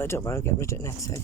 But don't worry, I'll get rid of it next time.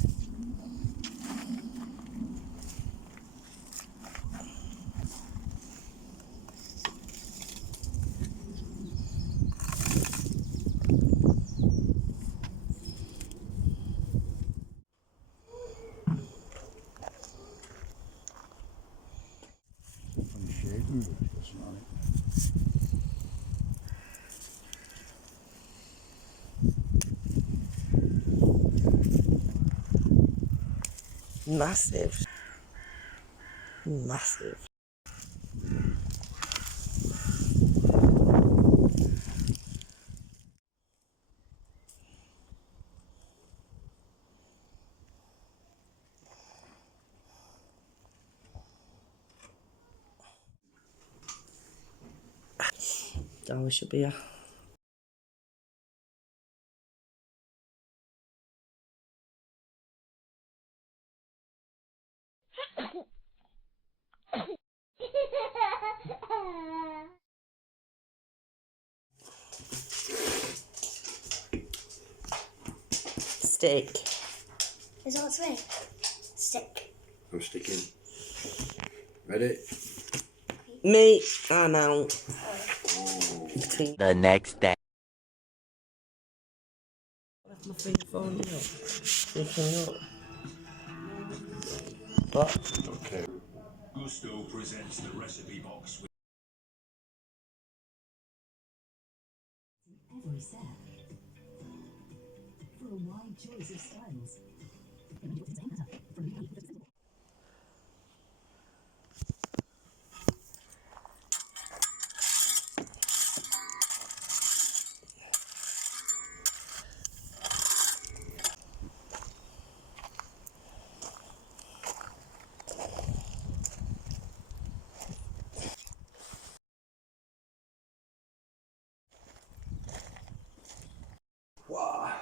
Massive. Massive. Oh, we should be here. Steak. Is that what's me? Stick. I'm sticking. Ready? Me, I'm out. The next day. My phone up. Freaking up. What? Okay. Gusto presents the recipe box with Every set for a wide choice of styles. Wow.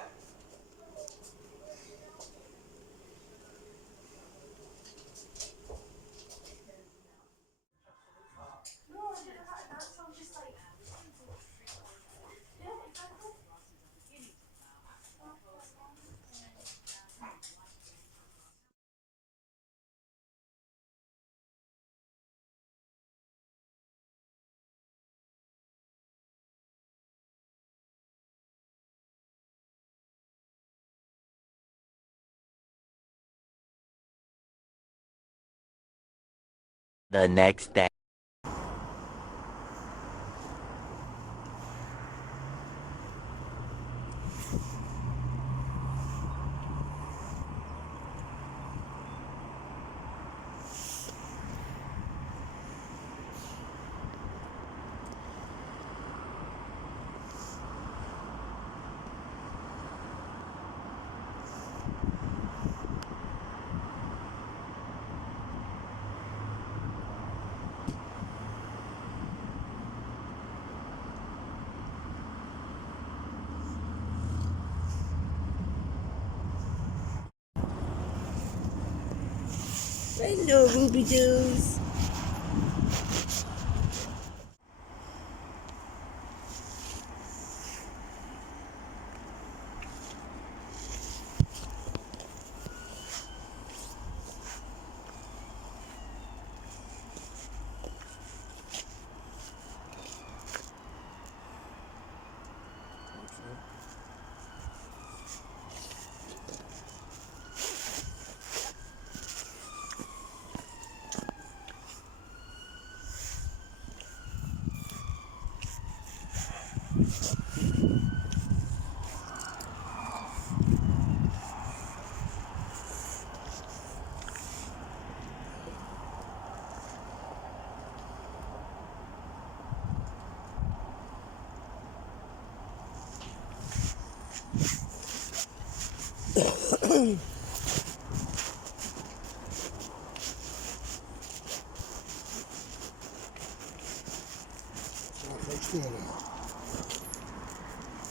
The next day. Hello, Ruby Doos.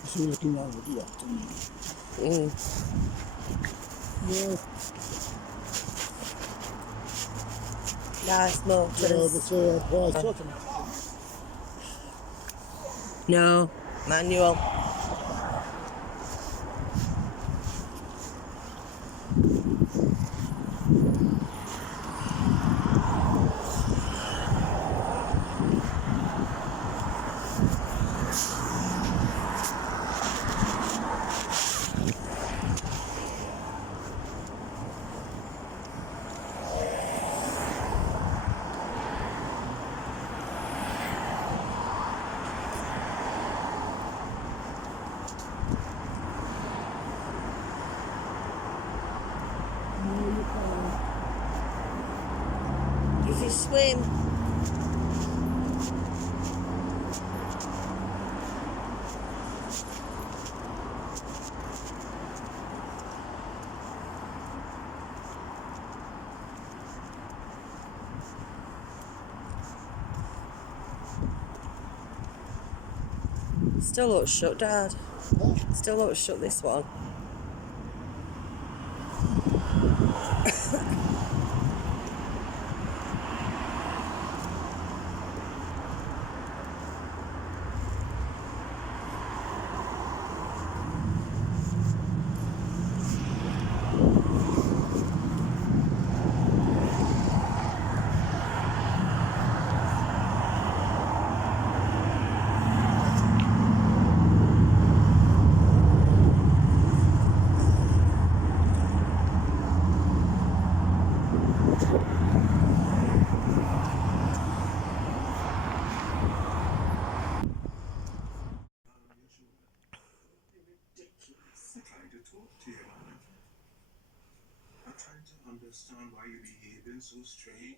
Solo che mi hanno detto. Nice motors. No, manual. If you swim, still looks shut, Dad. Still looks shut, this one. I'm trying to talk to you. I'm trying to understand why you're behaving so strange.